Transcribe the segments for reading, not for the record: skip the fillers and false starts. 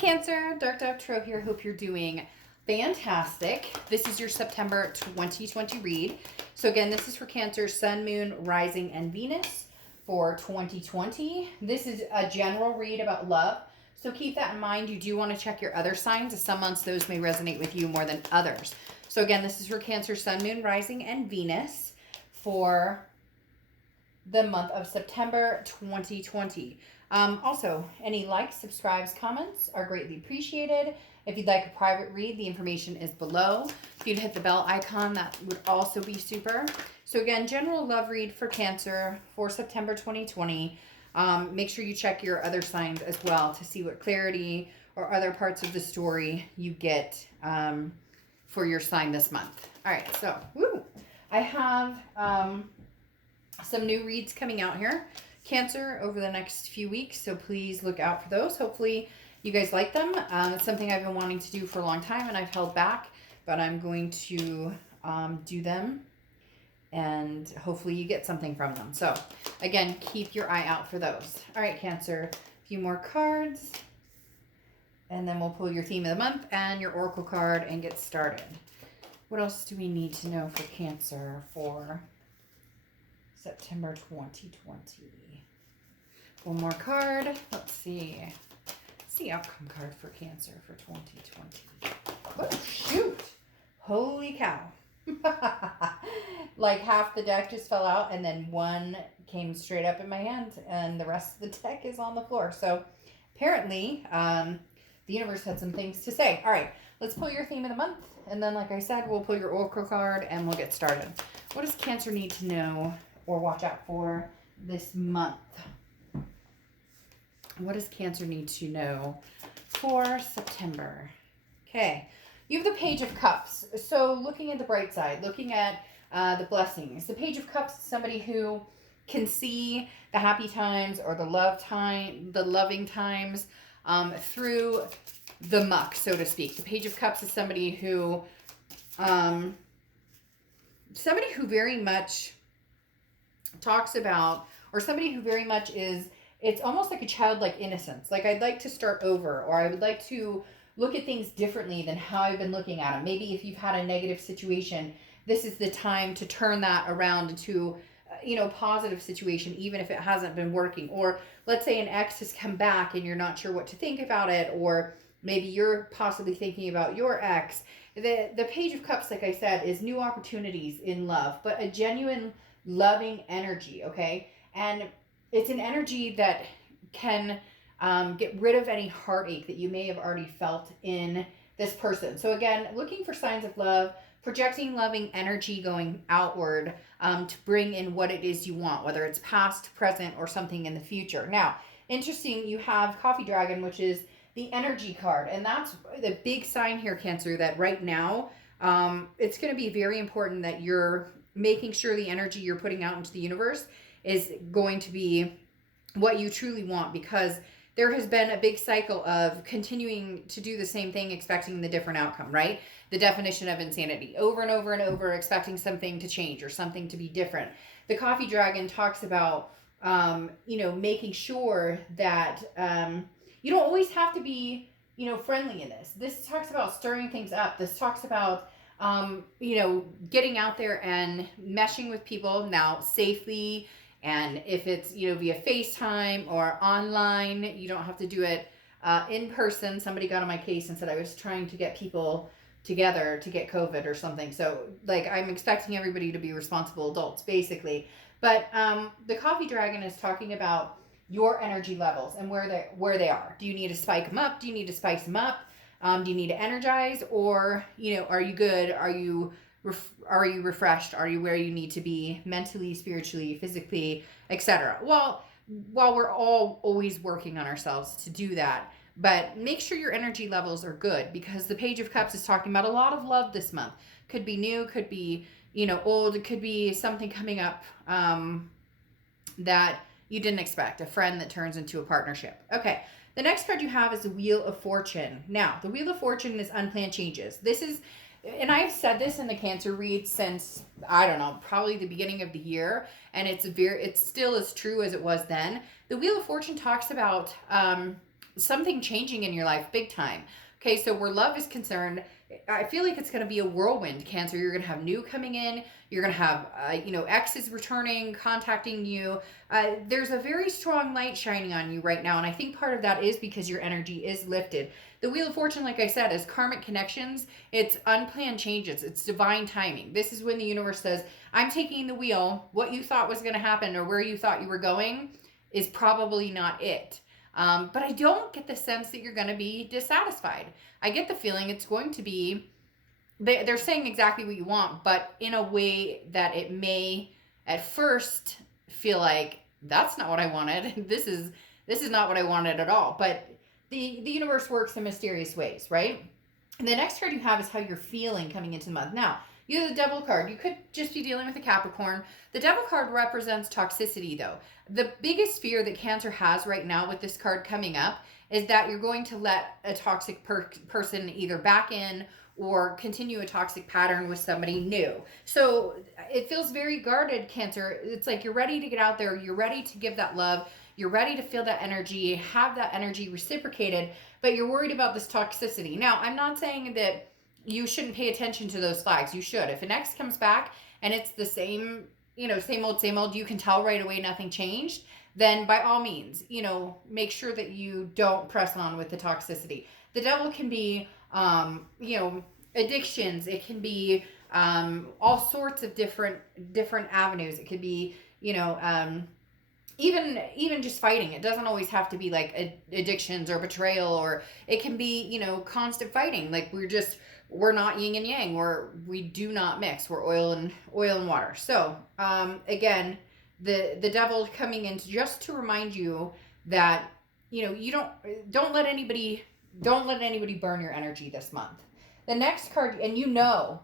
Cancer, Dark Dove Tarot here. Hope you're doing fantastic. This is your September 2020 read. So again, this is for Cancer, Sun, Moon, Rising, and Venus for 2020. This is a general read about love. So keep that in mind. You do want to check your other signs. Some months those may resonate with you more than others. So again, this is for Cancer, Sun, Moon, Rising, and Venus for the month of September 2020. Also, any likes, subscribes, comments are greatly appreciated. If you'd like a private read, the information is below. If you'd hit the bell icon, that would also be super. So again, general love read for Cancer for September 2020. Make sure you check your other signs as well to see what clarity or other parts of the story you get for your sign this month. All right, so I have some new reads coming out here, Cancer, over the next few weeks, so please look out for those. Hopefully you guys like them. It's something I've been wanting to do for a long time and I've held back, but I'm going to do them and hopefully you get something from them. So again, keep your eye out for those. All right, Cancer, a few more cards and then we'll pull your theme of the month and your oracle card and get started. What else do we need to know for Cancer for September 2020? One more card. Let's see. It's the outcome card for Cancer for 2020. Oh, shoot. Holy cow. Like half the deck just fell out and then one came straight up in my hand and the rest of the deck is on the floor. So apparently the universe had some things to say. All right, let's pull your theme of the month. And then, like I said, we'll pull your oracle card and we'll get started. What does Cancer need to know or watch out for this month? What does Cancer need to know for September? Okay, you have the Page of Cups. So looking at the bright side, looking at the blessings. The Page of Cups is somebody who can see the happy times or the loving times through the muck, so to speak. The Page of Cups is somebody who very much talks about, or somebody who very much is, it's almost like a childlike innocence. Like, I'd like to start over, or I would like to look at things differently than how I've been looking at them. Maybe if you've had a negative situation, this is the time to turn that around into positive situation, even if it hasn't been working. Or let's say an ex has come back and you're not sure what to think about it, or maybe you're possibly thinking about your ex. The Page of Cups, like I said, is new opportunities in love, but a genuine loving energy, okay? And it's an energy that can get rid of any heartache that you may have already felt in this person. So again, looking for signs of love, projecting loving energy going outward to bring in what it is you want, whether it's past, present, or something in the future. Now, interesting, you have Coffee Dragon, which is the energy card. And that's the big sign here, Cancer, that right now it's going to be very important that you're making sure the energy you're putting out into the universe is going to be what you truly want, because there has been a big cycle of continuing to do the same thing, expecting the different outcome, right? The definition of insanity, over and over and over, expecting something to change or something to be different. The Coffee Dragon talks about, making sure that you don't always have to be, friendly in this. This talks about stirring things up. This talks about, getting out there and meshing with people now safely. And if it's, via FaceTime or online, you don't have to do it in person. Somebody got on my case and said I was trying to get people together to get COVID or something. So, like, I'm expecting everybody to be responsible adults, basically. But the Coffee Dragon is talking about your energy levels and where they are. Do you need to spike them up? Do you need to spice them up? Do you need to energize? Or, are you good? Are you refreshed? Are you where you need to be mentally, spiritually, physically, etc.? Well, while we're all always working on ourselves to do that, but make sure your energy levels are good, because the Page of Cups is talking about a lot of love this month. Could be new, could be, old. It could be something coming up that you didn't expect, a friend that turns into a partnership. Okay. The next card you have is the Wheel of Fortune. Now, the Wheel of Fortune is unplanned changes. This is, and I've said this in the Cancer read since, I don't know, probably the beginning of the year, and it's still as true as it was then. The Wheel of Fortune talks about something changing in your life big time. Okay, so where love is concerned, I feel like it's going to be a whirlwind, Cancer. You're going to have new coming in. You're going to have, exes returning, contacting you. There's a very strong light shining on you right now. And I think part of that is because your energy is lifted. The Wheel of Fortune, like I said, is karmic connections. It's unplanned changes. It's divine timing. This is when the universe says, I'm taking the wheel. What you thought was going to happen or where you thought you were going is probably not it. But I don't get the sense that you're going to be dissatisfied. I get the feeling it's going to be, they're saying exactly what you want, but in a way that it may at first feel like that's not what I wanted. This is not what I wanted at all. But the universe works in mysterious ways, right? And the next card you have is how you're feeling coming into the month. Now, you have the Devil card. You could just be dealing with a Capricorn. The Devil card represents toxicity, though. The biggest fear that Cancer has right now with this card coming up is that you're going to let a toxic person either back in or continue a toxic pattern with somebody new. So it feels very guarded, Cancer. It's like you're ready to get out there. You're ready to give that love. You're ready to feel that energy, have that energy reciprocated, but you're worried about this toxicity. Now, I'm not saying that you shouldn't pay attention to those flags. You should. If an ex comes back and it's the same, same old, you can tell right away nothing changed, then by all means, make sure that you don't press on with the toxicity. The Devil can be, addictions. It can be all sorts of different avenues. It could be, even just fighting. It doesn't always have to be like addictions or betrayal, or it can be, constant fighting. Like we're not yin and yang, we do not mix. We're oil and water. So again, the Devil coming in just to remind you that you don't let anybody burn your energy this month. The next card, and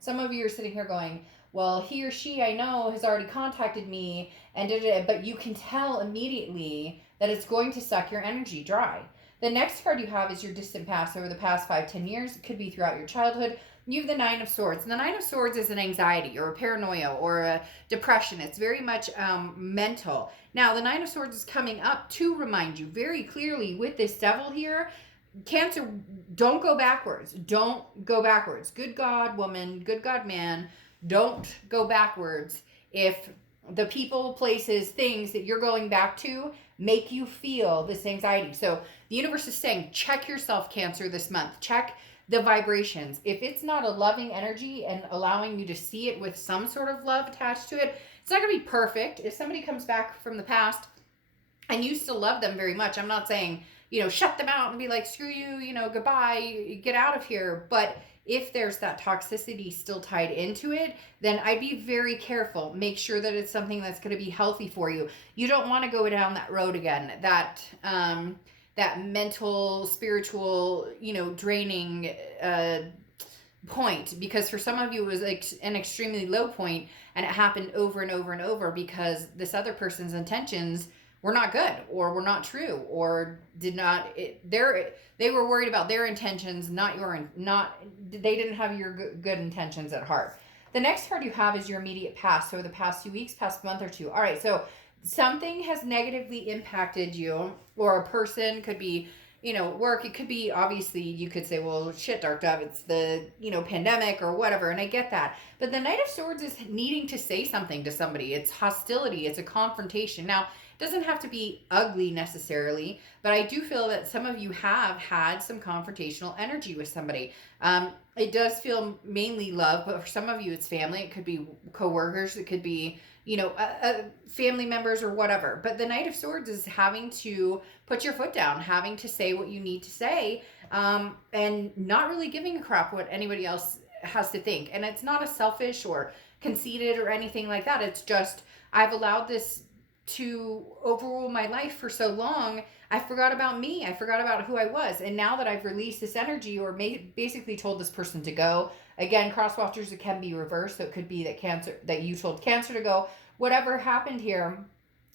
some of you are sitting here going, well, he or she I know has already contacted me but you can tell immediately that it's going to suck your energy dry. The next card you have is your distant past over the past 5-10 years. It could be throughout your childhood. You have the Nine of Swords. And the Nine of Swords is an anxiety or a paranoia or a depression. It's very much mental. Now, the Nine of Swords is coming up to remind you very clearly with this Devil here, Cancer, don't go backwards. Don't go backwards. Good God, woman, good God, man, don't go backwards if the people, places, things that you're going back to make you feel this anxiety. So the universe is saying, check yourself, Cancer, this month. Check the vibrations. If it's not a loving energy and allowing you to see it with some sort of love attached to it, it's not going to be perfect. If somebody comes back from the past and you still love them very much, I'm not saying, shut them out and be like, screw you, goodbye, get out of here. But if there's that toxicity still tied into it, then I'd be very careful. Make sure that it's something that's going to be healthy for you. You don't want to go down that road again, that mental, spiritual, draining point. Because for some of you, it was like an extremely low point, and it happened over and over and over because this other person's intentions were not good, or were not true, or did not. They were worried about their intentions, they didn't have your good intentions at heart. The next card you have is your immediate past. So the past few weeks, past month or two. All right, so something has negatively impacted you, or a person, could be, work. It could be, obviously, you could say, well, shit, Dark Dove, it's the, pandemic or whatever, and I get that. But the Knight of Swords is needing to say something to somebody. It's hostility. It's a confrontation. Now, it doesn't have to be ugly necessarily, but I do feel that some of you have had some confrontational energy with somebody. It does feel mainly love, but for some of you, it's family. It could be coworkers. It could be, family members or whatever. But the Knight of Swords is having to put your foot down, having to say what you need to say, and not really giving a crap what anybody else has to think. And it's not a selfish or conceited or anything like that. It's just, I've allowed this to overrule my life for so long, I forgot about me. I forgot about who I was. And now that I've released this energy, or basically told this person to go, again, cross watchers, it can be reversed. So it could be that you told Cancer to go. Whatever happened here,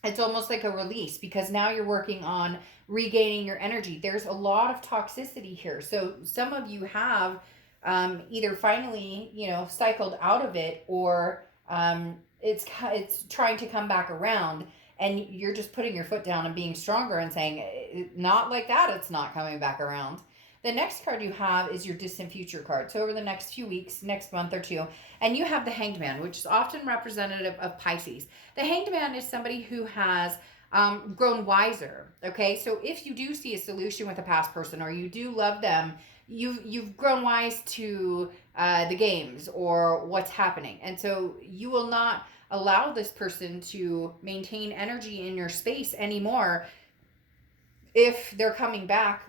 it's almost like a release, because now you're working on regaining your energy. There's a lot of toxicity here. So some of you have either finally, cycled out of it, or it's trying to come back around. and you're just putting your foot down and being stronger and saying, not like that, it's not coming back around. The next card you have is your distant future card. So over the next few weeks, next month or two, and you have the Hanged Man, which is often representative of Pisces. The Hanged Man is somebody who has grown wiser. Okay, so if you do see a solution with a past person, or you do love them, you've grown wise to the games or what's happening, and so you will not allow this person to maintain energy in your space anymore if they're coming back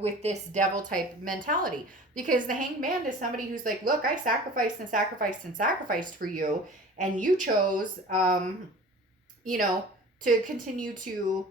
with this devil type mentality. Because the Hanged Man is somebody who's like, look, I sacrificed and sacrificed and sacrificed for you, and you chose to continue to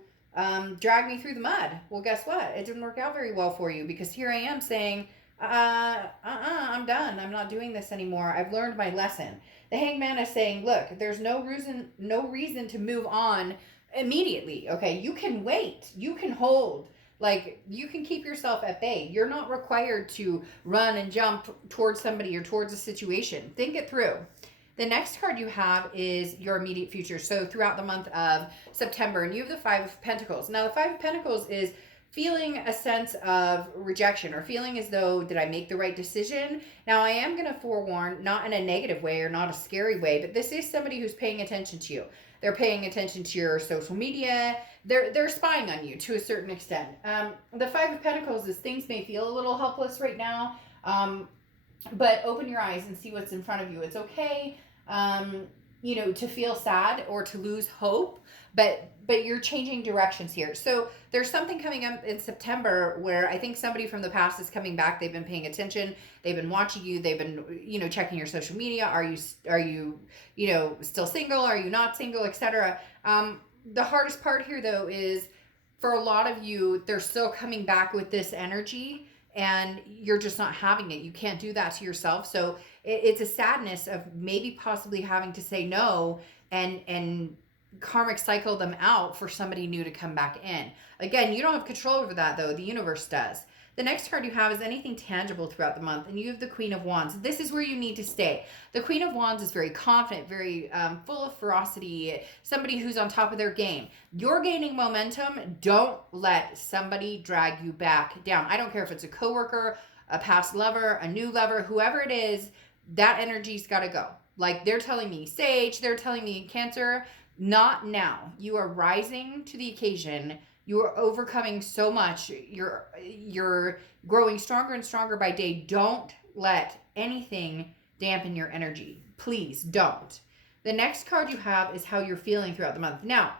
drag me through the mud. Well, guess what? It didn't work out very well for you, because here I am saying, I'm done. I'm not doing this anymore. I've learned my lesson. The Hanged Man is saying, look, there's no reason to move on immediately. Okay, you can wait. You can hold. Like, you can keep yourself at bay. You're not required to run and jump towards somebody or towards a situation. Think it through. The next card you have is your immediate future. So throughout the month of September, and you have the Five of Pentacles. Now, the Five of Pentacles is feeling a sense of rejection, or feeling as though, did I make the right decision? Now, I am going to forewarn, not in a negative way or not a scary way, but this is somebody who's paying attention to you. They're paying attention to your social media. They're spying on you to a certain extent. The Five of Pentacles is things may feel a little helpless right now, but open your eyes and see what's in front of you. It's okay, to feel sad or to lose hope, but you're changing directions here. So there's something coming up in September where I think somebody from the past is coming back. They've been paying attention. They've been watching you. They've been, checking your social media. Are you still single? Are you not single, etc. The hardest part here, though, is for a lot of you, they're still coming back with this energy, and you're just not having it. You can't do that to yourself. So it's a sadness of maybe possibly having to say no and karmic cycle them out for somebody new to come back in. Again, you don't have control over that, though. The universe does. The next card you have is anything tangible throughout the month, and you have the Queen of Wands. This is where you need to stay. The Queen of Wands is very confident, very full of ferocity, somebody who's on top of their game. You're gaining momentum. Don't let somebody drag you back down. I don't care if it's a coworker, a past lover, a new lover, whoever it is, that energy's got to go. Like, they're telling me Sage, they're telling me Cancer, not now. You are rising to the occasion. You are overcoming so much. You're growing stronger and stronger by day. Don't let anything dampen your energy. Please don't. The next card you have is how you're feeling throughout the month. Now,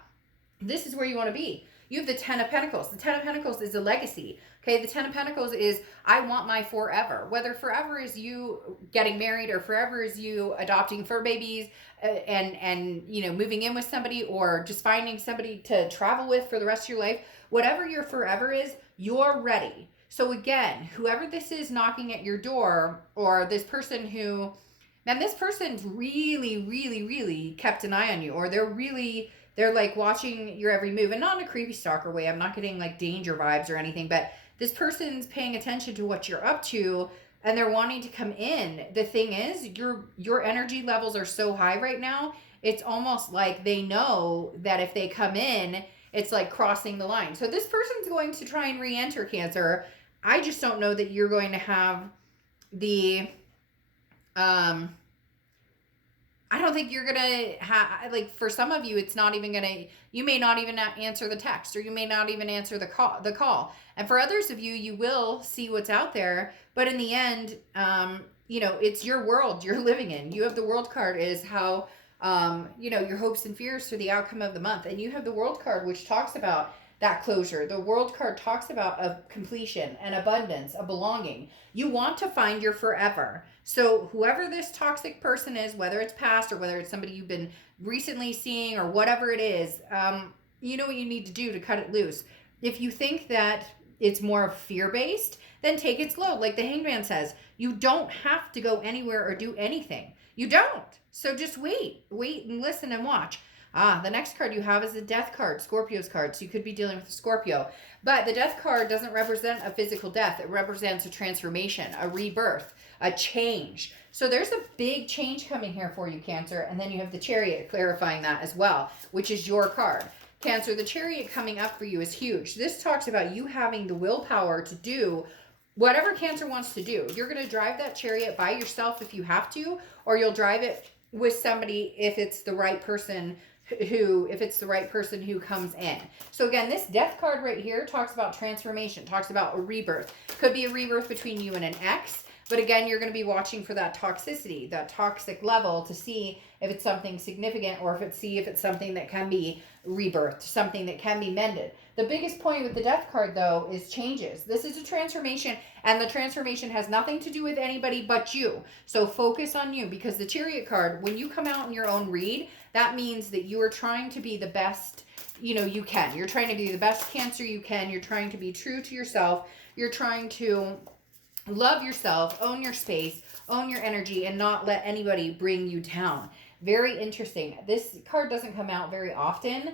this is where you want to be. You have the Ten of Pentacles. The Ten of Pentacles is a legacy. Okay, the Ten of Pentacles is, I want my forever. Whether forever is you getting married, or forever is you adopting fur babies and moving in with somebody, or just finding somebody to travel with for the rest of your life. Whatever your forever is, you're ready. So again, whoever this is knocking at your door, or this person who, this person's really, really, really kept an eye on you, or they're like watching your every move, and not in a creepy stalker way. I'm not getting like danger vibes or anything, but this person's paying attention to what you're up to, and they're wanting to come in. The thing is, your energy levels are so high right now. It's almost like they know that if they come in, it's like crossing the line. So this person's going to try and re-enter, Cancer. I just don't know that you're going to have the I don't think you're going to have, like, for some of you, it's not even going to, you may not even answer the text, or you may not even answer the call. And for others of you, you will see what's out there. But in the end, it's your world you're living in. You have the World card is how, your hopes and fears for the outcome of the month. And you have the World card, which talks about that closure. The World card talks about a completion, an abundance, a belonging. You want to find your forever. So whoever this toxic person is, whether it's past or whether it's somebody you've been recently seeing or whatever it is, you know what you need to do to cut it loose. If you think that it's more fear-based, then take it slow. Like the Hanged Man says, you don't have to go anywhere or do anything. You don't. So just wait and listen and watch. The next card you have is the Death card, Scorpio's card. So you could be dealing with a Scorpio. But the Death card doesn't represent a physical death. It represents a transformation, a rebirth, a change. So there's a big change coming here for you, Cancer. And then you have the Chariot clarifying that as well, which is your card. Cancer, the Chariot coming up for you is huge. This talks about you having the willpower to do whatever Cancer wants to do. You're going to drive that Chariot by yourself if you have to, or you'll drive it with somebody if it's the right person who comes in. So again, this Death card right here talks about transformation, talks about a rebirth. Could be a rebirth between you and an ex. But again, you're going to be watching for that toxicity, that toxic level, to see if it's something significant, or if it's something that can be rebirthed, something that can be mended. The biggest point with the Death card, though, is changes. This is a transformation, and the transformation has nothing to do with anybody but you. So focus on you, because the Chariot card, when you come out in your own read, that means that you are trying to be the best you can. You're trying to be the best Cancer you can. You're trying to be true to yourself. You're trying to love yourself, own your space, own your energy, and not let anybody bring you down. Very interesting. This card doesn't come out very often.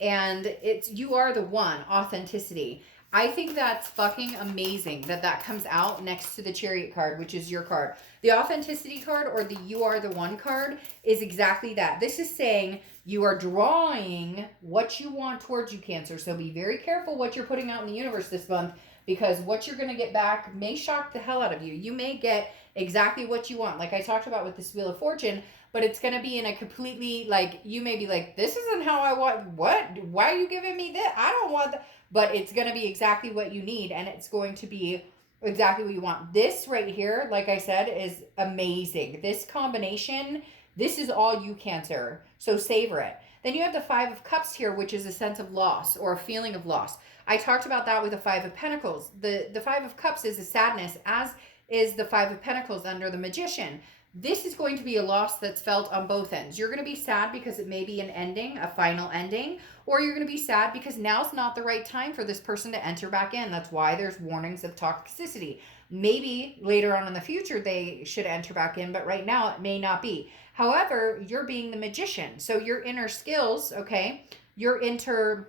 And it's you are the one, authenticity. I think that's fucking amazing that comes out next to the Chariot card, which is your card. The authenticity card, or the you are the one card, is exactly that. This is saying you are drawing what you want towards you, Cancer. So be very careful what you're putting out in the universe this month, because what you're going to get back may shock the hell out of you. You may get exactly what you want, like I talked about with this Wheel of Fortune, but it's going to be in a completely, you may be like, this isn't how I want. What? Why are you giving me this? I don't want that. But it's going to be exactly what you need, and it's going to be exactly what you want. This right here, like I said, is amazing. This combination, this is all you, Cancer. So savor it. Then you have the Five of Cups here, which is a sense of loss, or a feeling of loss. I talked about that with the Five of Pentacles. The Five of Cups is a sadness, as is the Five of Pentacles under the Magician. This is going to be a loss that's felt on both ends. You're going to be sad because it may be an ending, a final ending, or you're going to be sad because now's not the right time for this person to enter back in. That's why there's warnings of toxicity. Maybe later on in the future they should enter back in, but right now it may not be. However, you're being the Magician. So your inner skills, okay, your inner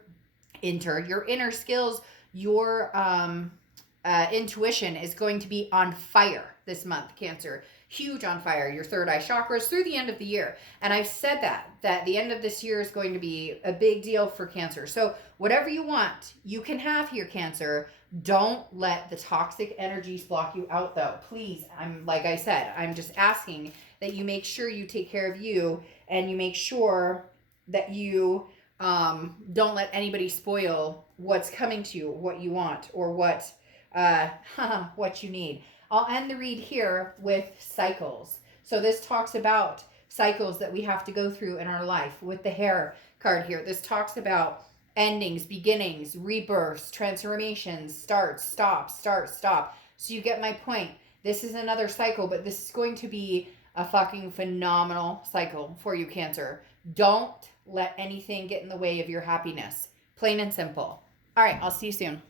skills, your intuition is going to be on fire this month, Cancer. Huge on fire. Your third eye chakras through the end of the year. And I've said that the end of this year is going to be a big deal for Cancer. So whatever you want, you can have here, Cancer. Don't let the toxic energies block you out, though. Please, like I said, I'm just asking that you make sure you take care of you, and you make sure that you don't let anybody spoil what's coming to you, what you want, or what you need. I'll end the read here with cycles. So this talks about cycles that we have to go through in our life. With the Hare card here, this talks about endings, beginnings, rebirths, transformations, starts, stops, start, stop. So you get my point. This is another cycle, but this is going to be a fucking phenomenal cycle for you, Cancer. Don't let anything get in the way of your happiness. Plain and simple. All right, I'll see you soon.